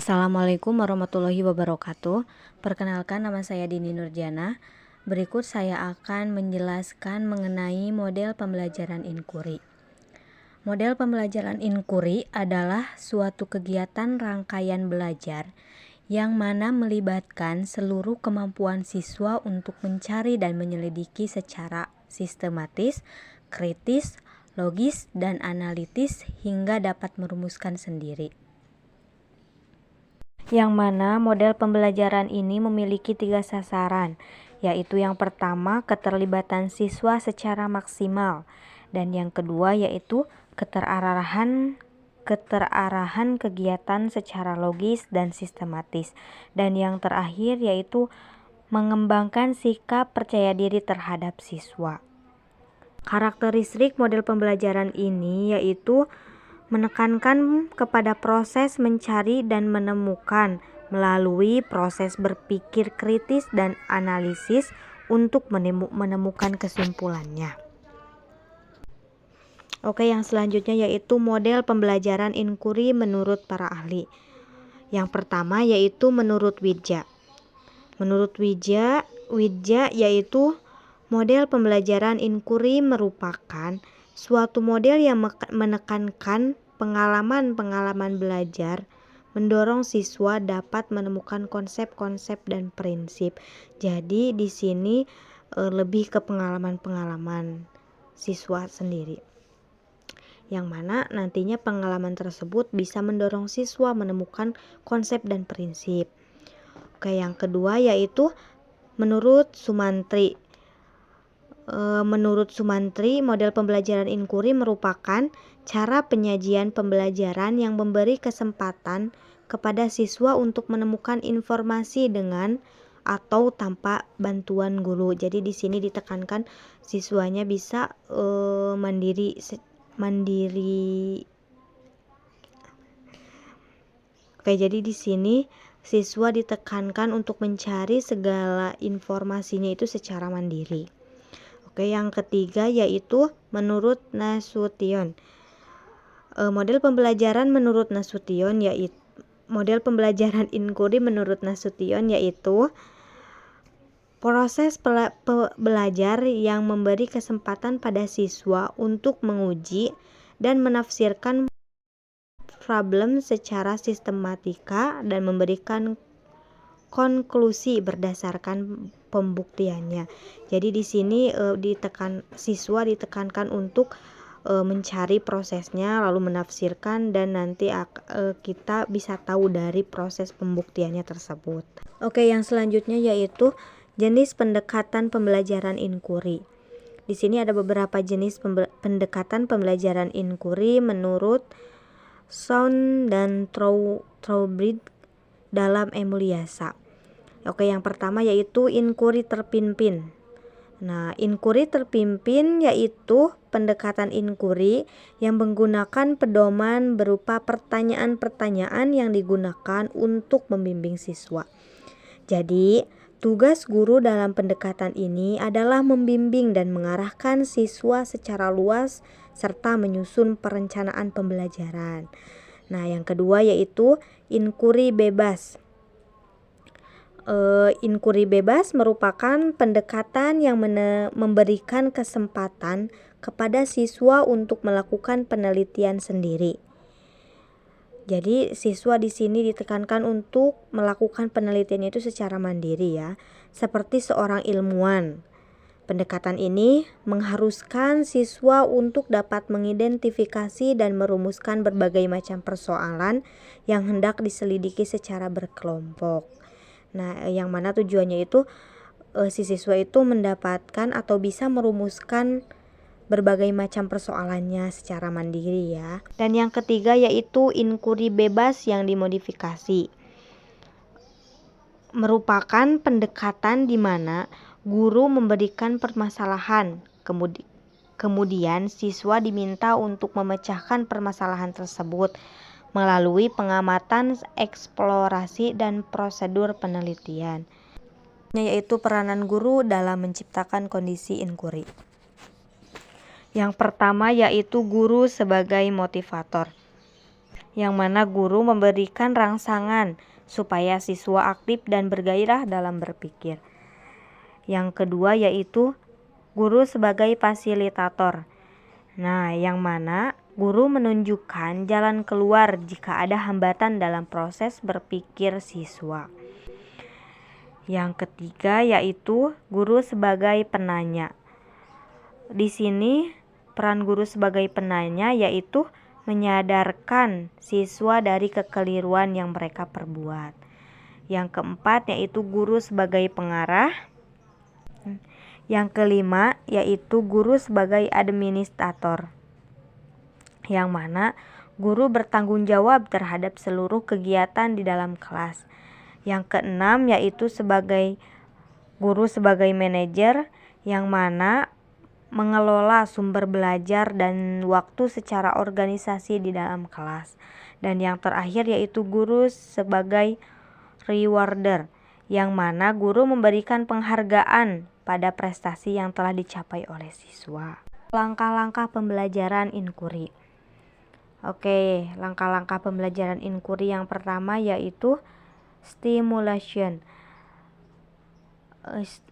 Assalamualaikum warahmatullahi wabarakatuh. Perkenalkan, nama saya Dini Nurjana. Berikut saya akan menjelaskan mengenai model pembelajaran inkuri. Model pembelajaran inkuri adalah suatu kegiatan rangkaian belajar yang mana melibatkan seluruh kemampuan siswa untuk mencari dan menyelidiki secara sistematis, kritis, logis, dan analitis hingga dapat merumuskan sendiri. Yang mana model pembelajaran ini memiliki 3 sasaran, yaitu yang pertama keterlibatan siswa secara maksimal, dan yang kedua yaitu keterarahan kegiatan secara logis dan sistematis, dan yang terakhir yaitu mengembangkan sikap percaya diri terhadap siswa. Karakteristik model pembelajaran ini yaitu menekankan kepada proses mencari dan menemukan melalui proses berpikir kritis dan analisis untuk menemukan kesimpulannya. Oke, yang selanjutnya yaitu model pembelajaran inkuri menurut para ahli. Yang pertama yaitu menurut Widja. Menurut Widja yaitu model pembelajaran inkuri merupakan suatu model yang menekankan pengalaman belajar, mendorong siswa dapat menemukan konsep-konsep dan prinsip. Jadi di sini lebih ke pengalaman siswa sendiri, yang mana nantinya pengalaman tersebut bisa mendorong siswa menemukan konsep dan prinsip. Oke, yang kedua yaitu menurut Sumantri. Menurut Sumantri, model pembelajaran inkuri merupakan cara penyajian pembelajaran yang memberi kesempatan kepada siswa untuk menemukan informasi dengan atau tanpa bantuan guru. Jadi di sini ditekankan siswanya bisa mandiri. Oke, jadi di sini siswa ditekankan untuk mencari segala informasinya itu secara mandiri. Oke, yang ketiga yaitu menurut Nasution. Model pembelajaran menurut Nasution yaitu model pembelajaran inkuri menurut Nasution yaitu proses belajar yang memberi kesempatan pada siswa untuk menguji dan menafsirkan problem secara sistematika dan memberikan konklusi berdasarkan pembuktiannya. Jadi di sini siswa ditekankan untuk mencari prosesnya lalu menafsirkan dan nanti kita bisa tahu dari proses pembuktiannya tersebut. Oke, yang selanjutnya yaitu jenis pendekatan pembelajaran inkuri. Di sini ada beberapa jenis pendekatan pembelajaran inkuri menurut Sound dan Trowbridge dalam Emuliasa. Oke, yang pertama yaitu inkuri terpimpin. Nah, inkuri terpimpin yaitu pendekatan inkuri yang menggunakan pedoman berupa pertanyaan-pertanyaan yang digunakan untuk membimbing siswa. Jadi, tugas guru dalam pendekatan ini adalah membimbing dan mengarahkan siswa secara luas serta menyusun perencanaan pembelajaran. Nah, yang kedua yaitu inkuri bebas. Inkuri bebas merupakan pendekatan yang memberikan kesempatan kepada siswa untuk melakukan penelitian sendiri. Jadi siswa di sini ditekankan untuk melakukan penelitian itu secara mandiri ya, seperti seorang ilmuwan. Pendekatan ini mengharuskan siswa untuk dapat mengidentifikasi dan merumuskan berbagai macam persoalan yang hendak diselidiki secara berkelompok. Nah, yang mana tujuannya itu si siswa itu mendapatkan atau bisa merumuskan berbagai macam persoalannya secara mandiri ya. Dan yang ketiga yaitu inkuri bebas yang dimodifikasi. Merupakan pendekatan di mana guru memberikan permasalahan, kemudian siswa diminta untuk memecahkan permasalahan tersebut melalui pengamatan, eksplorasi, dan prosedur penelitian, yaitu peranan guru dalam menciptakan kondisi inkuri. Yang pertama yaitu guru sebagai motivator. yang mana guru memberikan rangsangan supaya siswa aktif dan bergairah dalam berpikir. Yang kedua yaitu guru sebagai fasilitator. Nah, yang mana guru menunjukkan jalan keluar jika ada hambatan dalam proses berpikir siswa. Yang ketiga yaitu guru sebagai penanya. Di sini peran guru sebagai penanya yaitu menyadarkan siswa dari kekeliruan yang mereka perbuat. Yang keempat yaitu guru sebagai pengarah. Yang kelima yaitu guru sebagai administrator, yang mana guru bertanggung jawab terhadap seluruh kegiatan di dalam kelas. Yang keenam yaitu guru sebagai manajer, yang mana mengelola sumber belajar dan waktu secara organisasi di dalam kelas. Dan yang terakhir yaitu guru sebagai rewarder, yang mana guru memberikan penghargaan pada prestasi yang telah dicapai oleh siswa. Langkah-langkah pembelajaran inquiry. Oke, langkah-langkah pembelajaran inquiry yang pertama yaitu stimulation.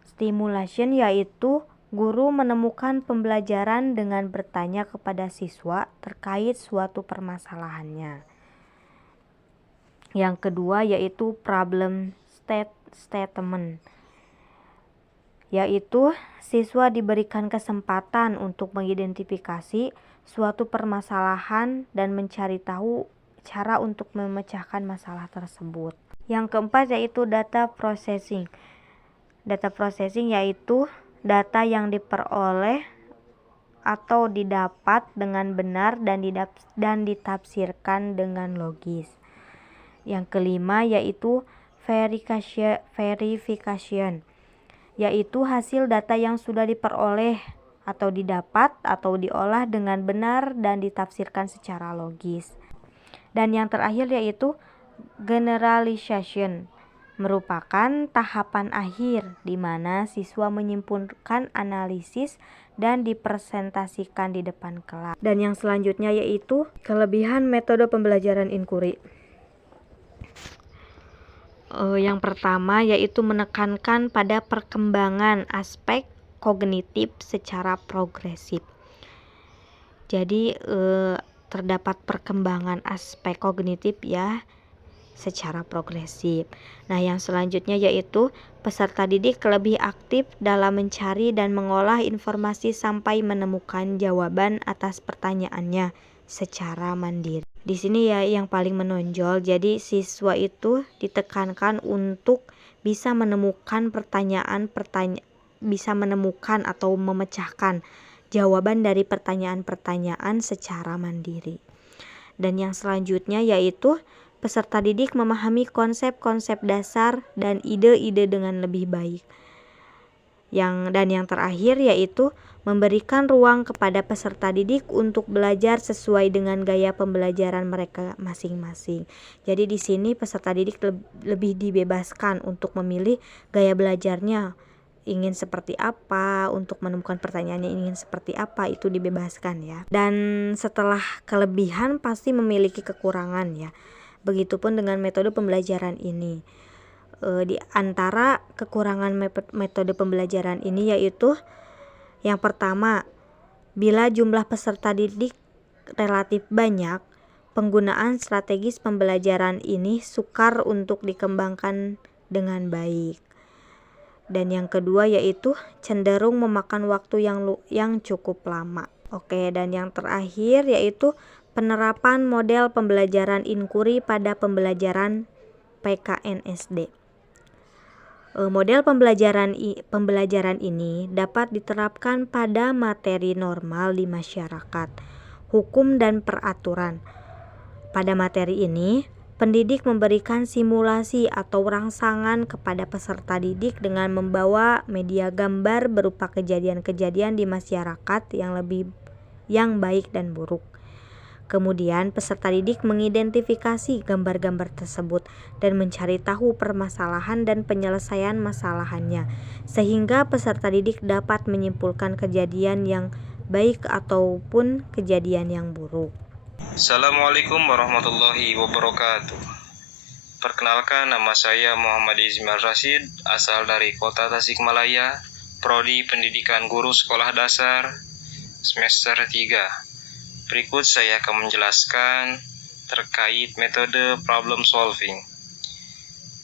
Stimulation yaitu guru menemukan pembelajaran dengan bertanya kepada siswa terkait suatu permasalahannya. Yang kedua yaitu problem statement, yaitu siswa diberikan kesempatan untuk mengidentifikasi suatu permasalahan dan mencari tahu cara untuk memecahkan masalah tersebut. Yang keempat yaitu data processing. Data processing yaitu data yang diperoleh atau didapat dengan benar dan ditafsirkan dengan logis. Yang kelima yaitu verification, yaitu hasil data yang sudah diperoleh atau didapat atau diolah dengan benar dan ditafsirkan secara logis. Dan yang terakhir yaitu generalization, merupakan tahapan akhir di mana siswa menyimpulkan analisis dan dipresentasikan di depan kelas. Dan yang selanjutnya yaitu kelebihan metode pembelajaran inquiry. Yang pertama yaitu menekankan pada perkembangan aspek kognitif secara progresif. Jadi terdapat perkembangan aspek kognitif ya secara progresif. Nah, yang selanjutnya yaitu peserta didik lebih aktif dalam mencari dan mengolah informasi sampai menemukan jawaban atas pertanyaannya secara mandiri. Di sini ya yang paling menonjol, jadi siswa itu ditekankan untuk bisa menemukan bisa menemukan atau memecahkan jawaban dari pertanyaan-pertanyaan secara mandiri. Dan yang selanjutnya yaitu peserta didik memahami konsep-konsep dasar dan ide-ide dengan lebih baik. Dan yang terakhir yaitu memberikan ruang kepada peserta didik untuk belajar sesuai dengan gaya pembelajaran mereka masing-masing. Jadi di sini peserta didik lebih dibebaskan untuk memilih gaya belajarnya, ingin seperti apa, untuk menemukan pertanyaannya ingin seperti apa, itu dibebaskan ya. Dan setelah kelebihan pasti memiliki kekurangan ya. Begitupun dengan metode pembelajaran ini. Di antara kekurangan metode pembelajaran ini yaitu yang pertama, bila jumlah peserta didik relatif banyak, penggunaan strategis pembelajaran ini sukar untuk dikembangkan dengan baik. Dan yang kedua yaitu cenderung memakan waktu yang cukup lama. Oke, dan yang terakhir yaitu penerapan model pembelajaran inquiry pada pembelajaran PKNSD. Model pembelajaran ini dapat diterapkan pada materi normal di masyarakat, hukum dan peraturan. Pada materi ini, pendidik memberikan simulasi atau rangsangan kepada peserta didik dengan membawa media gambar berupa kejadian-kejadian di masyarakat yang baik dan buruk. Kemudian peserta didik mengidentifikasi gambar-gambar tersebut dan mencari tahu permasalahan dan penyelesaian masalahannya, sehingga peserta didik dapat menyimpulkan kejadian yang baik ataupun kejadian yang buruk. Assalamualaikum warahmatullahi wabarakatuh. Perkenalkan, nama saya Muhammad Izmar Rashid, asal dari kota Tasikmalaya, Prodi Pendidikan Guru Sekolah Dasar, semester 3. Berikut saya akan menjelaskan terkait metode problem solving.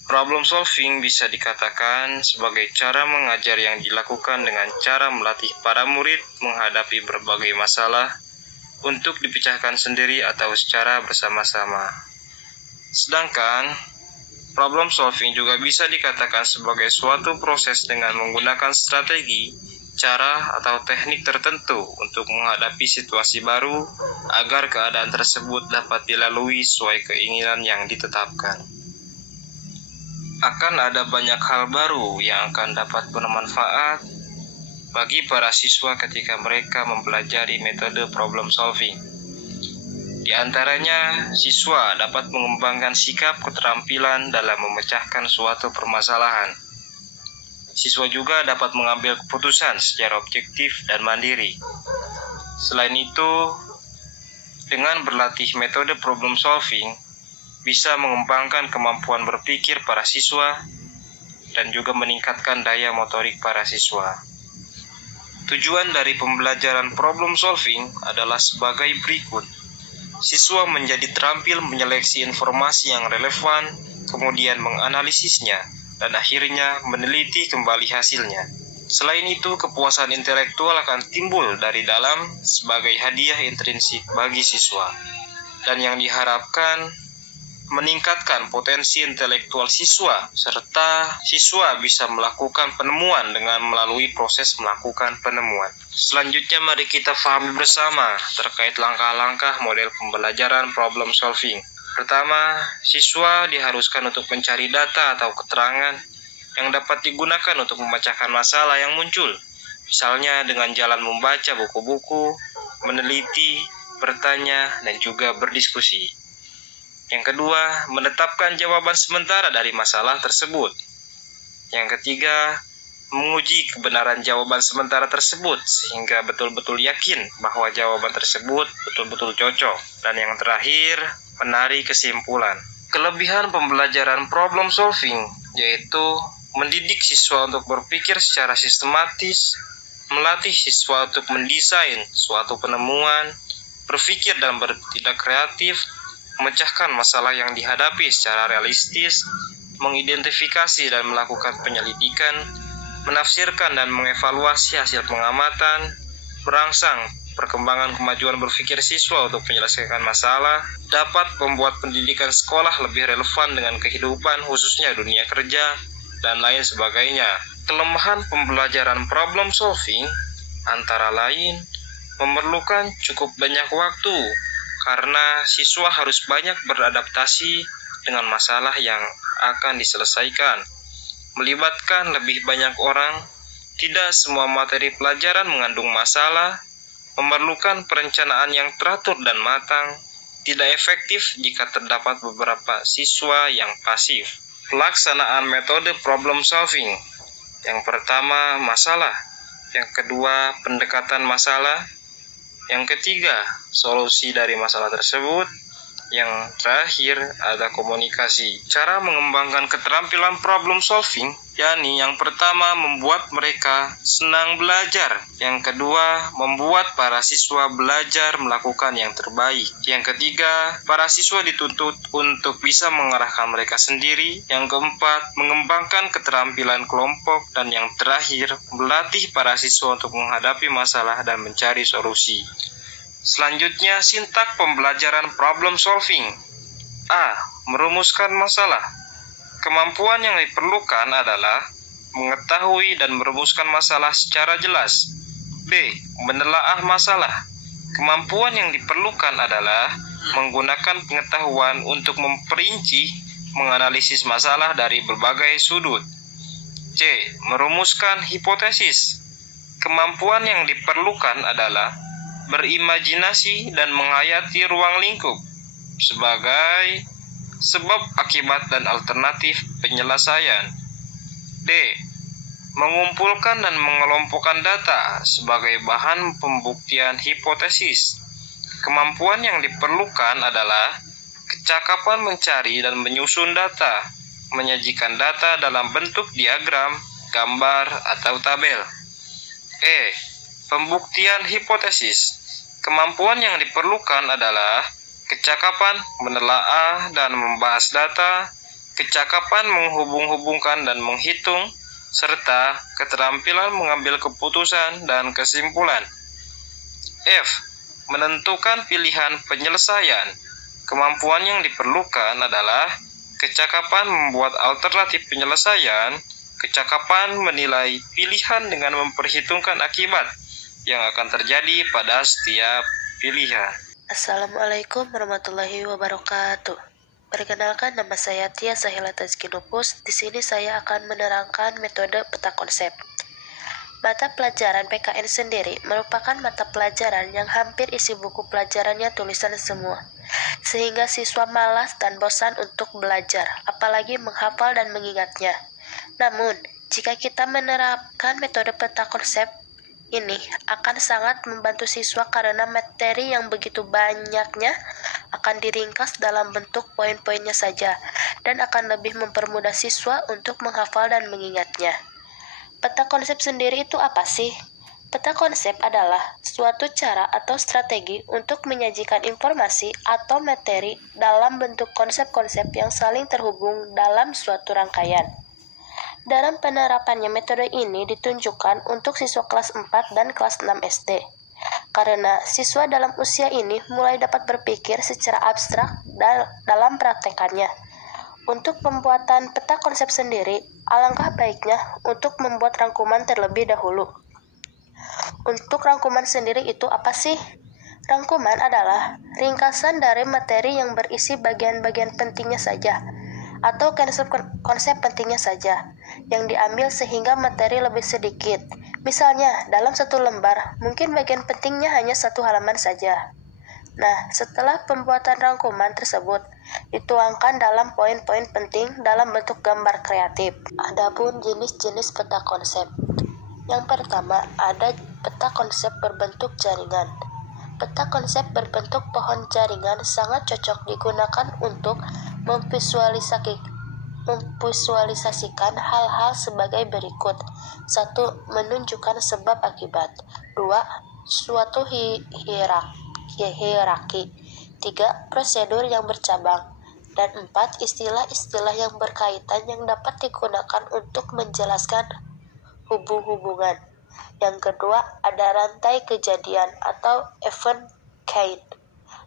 Problem solving bisa dikatakan sebagai cara mengajar yang dilakukan dengan cara melatih para murid menghadapi berbagai masalah untuk dipecahkan sendiri atau secara bersama-sama. Sedangkan, problem solving juga bisa dikatakan sebagai suatu proses dengan menggunakan strategi, cara, atau teknik tertentu untuk menghadapi situasi baru agar keadaan tersebut dapat dilalui sesuai keinginan yang ditetapkan. Akan ada banyak hal baru yang akan dapat bermanfaat bagi para siswa ketika mereka mempelajari metode problem solving. Di antaranya, siswa dapat mengembangkan sikap keterampilan dalam memecahkan suatu permasalahan. Siswa juga dapat mengambil keputusan secara objektif dan mandiri. Selain itu, dengan berlatih metode problem solving, bisa mengembangkan kemampuan berpikir para siswa dan juga meningkatkan daya motorik para siswa. Tujuan dari pembelajaran problem solving adalah sebagai berikut. Siswa menjadi terampil menyeleksi informasi yang relevan, kemudian menganalisisnya, dan akhirnya meneliti kembali hasilnya. Selain itu, kepuasan intelektual akan timbul dari dalam sebagai hadiah intrinsik bagi siswa, dan yang diharapkan meningkatkan potensi intelektual siswa, serta siswa bisa melakukan penemuan dengan melalui proses melakukan penemuan. Selanjutnya mari kita pahami bersama terkait langkah-langkah model pembelajaran problem solving. Pertama, siswa diharuskan untuk mencari data atau keterangan yang dapat digunakan untuk memecahkan masalah yang muncul. Misalnya dengan jalan membaca buku-buku, meneliti, bertanya, dan juga berdiskusi. Yang kedua, menetapkan jawaban sementara dari masalah tersebut. Yang ketiga, menguji kebenaran jawaban sementara tersebut sehingga betul-betul yakin bahwa jawaban tersebut betul-betul cocok. Dan yang terakhir, menarik kesimpulan. Kelebihan pembelajaran problem solving yaitu mendidik siswa untuk berpikir secara sistematis, melatih siswa untuk mendesain suatu penemuan, berpikir dan bertindak kreatif, memecahkan masalah yang dihadapi secara realistis, mengidentifikasi dan melakukan penyelidikan, menafsirkan dan mengevaluasi hasil pengamatan, merangsang perkembangan kemajuan berpikir siswa untuk menyelesaikan masalah, dapat membuat pendidikan sekolah lebih relevan dengan kehidupan khususnya dunia kerja, dan lain sebagainya. Kelemahan pembelajaran problem solving antara lain memerlukan cukup banyak waktu, karena siswa harus banyak beradaptasi dengan masalah yang akan diselesaikan, melibatkan lebih banyak orang, tidak semua materi pelajaran mengandung masalah, memerlukan perencanaan yang teratur dan matang, tidak efektif jika terdapat beberapa siswa yang pasif. Pelaksanaan metode problem solving. Yang pertama, masalah. Yang kedua, pendekatan masalah. Yang ketiga, solusi dari masalah tersebut. Yang terakhir, ada komunikasi. Cara mengembangkan keterampilan problem solving, yakni yang pertama membuat mereka senang belajar. Yang kedua, membuat para siswa belajar melakukan yang terbaik. Yang ketiga, para siswa dituntut untuk bisa mengarahkan mereka sendiri. Yang keempat, mengembangkan keterampilan kelompok. Dan yang terakhir, melatih para siswa untuk menghadapi masalah dan mencari solusi. Selanjutnya, sintak pembelajaran problem solving. A. Merumuskan masalah. Kemampuan yang diperlukan adalah mengetahui dan merumuskan masalah secara jelas. B. Menelaah masalah. Kemampuan yang diperlukan adalah menggunakan pengetahuan untuk memperinci, menganalisis masalah dari berbagai sudut. C. Merumuskan hipotesis. Kemampuan yang diperlukan adalah berimajinasi dan menghayati ruang lingkup sebagai sebab, akibat, dan alternatif penyelesaian. D. Mengumpulkan dan mengelompokkan data sebagai bahan pembuktian hipotesis. Kemampuan yang diperlukan adalah kecakapan mencari dan menyusun data, menyajikan data dalam bentuk diagram, gambar, atau tabel. Pembuktian hipotesis. Kemampuan yang diperlukan adalah kecakapan menelaah dan membahas data, kecakapan menghubung-hubungkan dan menghitung, serta keterampilan mengambil keputusan dan kesimpulan. Menentukan pilihan penyelesaian. Kemampuan yang diperlukan adalah kecakapan membuat alternatif penyelesaian, kecakapan menilai pilihan dengan memperhitungkan akibat yang akan terjadi pada setiap pilihan. Assalamualaikum warahmatullahi wabarakatuh. Perkenalkan, nama saya Tia Sahila Tazkinupus. Di sini saya akan menerangkan metode peta konsep. Mata pelajaran PKN sendiri merupakan mata pelajaran yang hampir isi buku pelajarannya tulisan semua, sehingga siswa malas dan bosan untuk belajar, apalagi menghafal dan mengingatnya. Namun, jika kita menerapkan metode peta konsep ini akan sangat membantu siswa karena materi yang begitu banyaknya akan diringkas dalam bentuk poin-poinnya saja dan akan lebih mempermudah siswa untuk menghafal dan mengingatnya. Peta konsep sendiri itu apa sih? Peta konsep adalah suatu cara atau strategi untuk menyajikan informasi atau materi dalam bentuk konsep-konsep yang saling terhubung dalam suatu rangkaian. Dalam penerapannya, metode ini ditunjukkan untuk siswa kelas 4 dan kelas 6 SD. Karena siswa dalam usia ini mulai dapat berpikir secara abstrak dalam praktekannya. Untuk pembuatan peta konsep sendiri, alangkah baiknya untuk membuat rangkuman terlebih dahulu. Untuk rangkuman sendiri itu apa sih? Rangkuman adalah ringkasan dari materi yang berisi bagian-bagian pentingnya saja, atau konsep pentingnya saja yang diambil sehingga materi lebih sedikit. Misalnya, dalam satu lembar, mungkin bagian pentingnya hanya satu halaman saja. Nah, setelah pembuatan rangkuman tersebut, dituangkan dalam poin-poin penting dalam bentuk gambar kreatif. Adapun jenis-jenis peta konsep. Yang pertama, ada peta konsep berbentuk jaringan. Peta konsep berbentuk pohon jaringan sangat cocok digunakan untuk memvisualisasikan hal-hal sebagai berikut. 1. Menunjukkan sebab akibat. 2. Suatu hierarki. 3. Prosedur yang bercabang. Dan 4. Istilah-istilah yang berkaitan yang dapat digunakan untuk menjelaskan hubung-hubungan. Yang kedua, ada rantai kejadian atau event chain.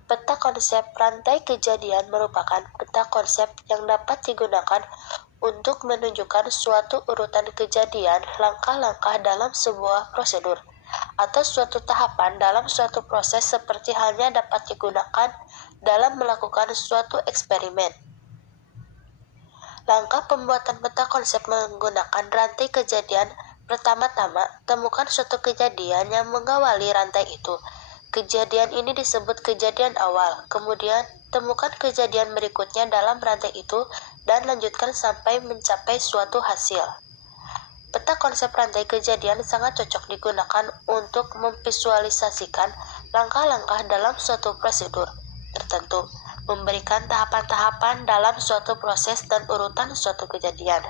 Peta konsep rantai kejadian merupakan peta konsep yang dapat digunakan untuk menunjukkan suatu urutan kejadian, langkah-langkah dalam sebuah prosedur, atau suatu tahapan dalam suatu proses seperti halnya dapat digunakan dalam melakukan suatu eksperimen. Langkah pembuatan peta konsep menggunakan rantai kejadian. Pertama-tama, temukan suatu kejadian yang mengawali rantai itu. Kejadian ini disebut kejadian awal. Kemudian, temukan kejadian berikutnya dalam rantai itu dan lanjutkan sampai mencapai suatu hasil. Peta konsep rantai kejadian sangat cocok digunakan untuk memvisualisasikan langkah-langkah dalam suatu prosedur tertentu, memberikan tahapan-tahapan dalam suatu proses dan urutan suatu kejadian.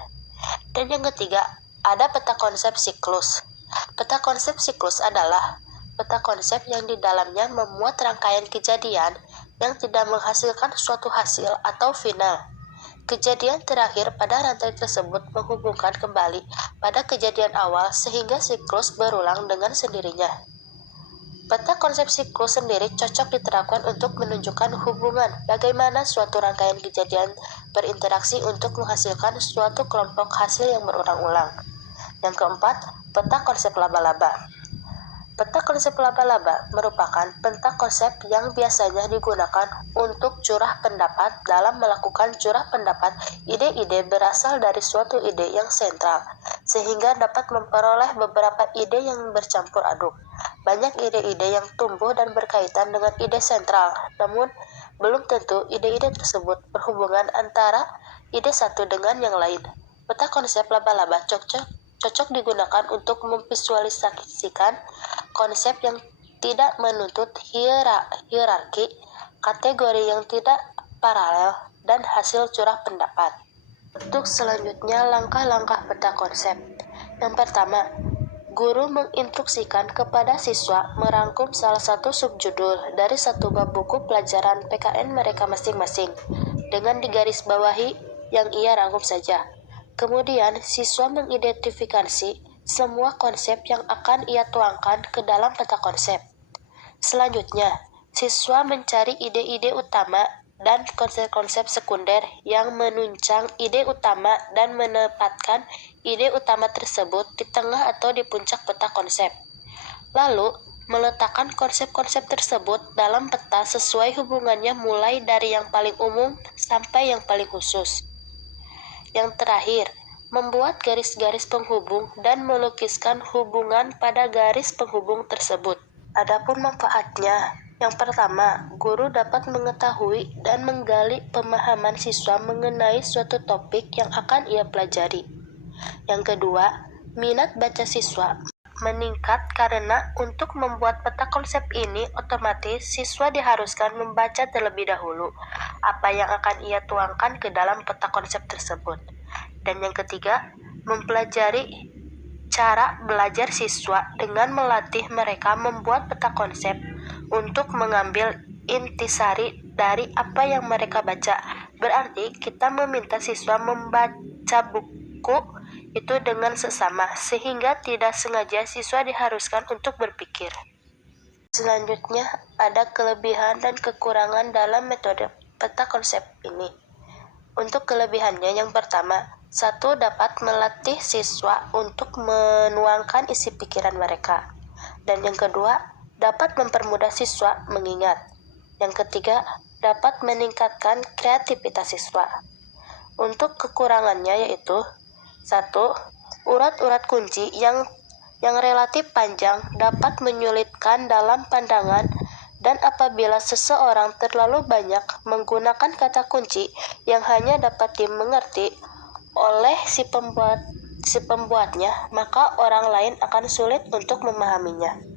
Dan yang ketiga, ada peta konsep siklus. Peta konsep siklus adalah peta konsep yang di dalamnya memuat rangkaian kejadian yang tidak menghasilkan suatu hasil atau final. Kejadian terakhir pada rantai tersebut menghubungkan kembali pada kejadian awal sehingga siklus berulang dengan sendirinya. Peta konsep siklus sendiri cocok diterapkan untuk menunjukkan hubungan bagaimana suatu rangkaian kejadian berinteraksi untuk menghasilkan suatu kelompok hasil yang berulang-ulang. Yang keempat, peta konsep laba-laba. Peta konsep laba-laba merupakan peta konsep yang biasanya digunakan untuk curah pendapat dalam melakukan curah pendapat ide-ide berasal dari suatu ide yang sentral, sehingga dapat memperoleh beberapa ide yang bercampur aduk. Banyak ide-ide yang tumbuh dan berkaitan dengan ide sentral, namun belum tentu ide-ide tersebut berhubungan antara ide satu dengan yang lain. Peta konsep laba-laba cocok digunakan untuk memvisualisasikan konsep yang tidak menuntut hierarki, kategori yang tidak paralel, dan hasil curah pendapat. Untuk selanjutnya, langkah-langkah peta konsep. Yang pertama, guru menginstruksikan kepada siswa merangkum salah satu subjudul dari satu bab buku pelajaran PKN mereka masing-masing, dengan digarisbawahi yang ia rangkum saja. Kemudian, siswa mengidentifikasi semua konsep yang akan ia tuangkan ke dalam peta konsep. Selanjutnya, siswa mencari ide-ide utama dan konsep-konsep sekunder yang menunjang ide utama dan menempatkan ide utama tersebut di tengah atau di puncak peta konsep. Lalu, meletakkan konsep-konsep tersebut dalam peta sesuai hubungannya mulai dari yang paling umum sampai yang paling khusus. Yang terakhir, membuat garis-garis penghubung dan melukiskan hubungan pada garis penghubung tersebut. Adapun manfaatnya, yang pertama, guru dapat mengetahui dan menggali pemahaman siswa mengenai suatu topik yang akan ia pelajari. Yang kedua, minat baca siswa meningkat karena untuk membuat peta konsep ini otomatis siswa diharuskan membaca terlebih dahulu apa yang akan ia tuangkan ke dalam peta konsep tersebut. Dan yang ketiga, mempelajari cara belajar siswa dengan melatih mereka membuat peta konsep untuk mengambil intisari dari apa yang mereka baca. Berarti kita meminta siswa membaca buku itu dengan sesama, sehingga tidak sengaja siswa diharuskan untuk berpikir. Selanjutnya, ada kelebihan dan kekurangan dalam metode peta konsep ini. Untuk kelebihannya, yang pertama, satu, dapat melatih siswa untuk menuangkan isi pikiran mereka. Dan yang kedua, dapat mempermudah siswa mengingat. Yang ketiga, dapat meningkatkan kreativitas siswa. Untuk kekurangannya yaitu, satu, urat-urat kunci yang relatif panjang dapat menyulitkan dalam pandangan, dan apabila seseorang terlalu banyak menggunakan kata kunci yang hanya dapat dimengerti oleh si pembuatnya, maka orang lain akan sulit untuk memahaminya.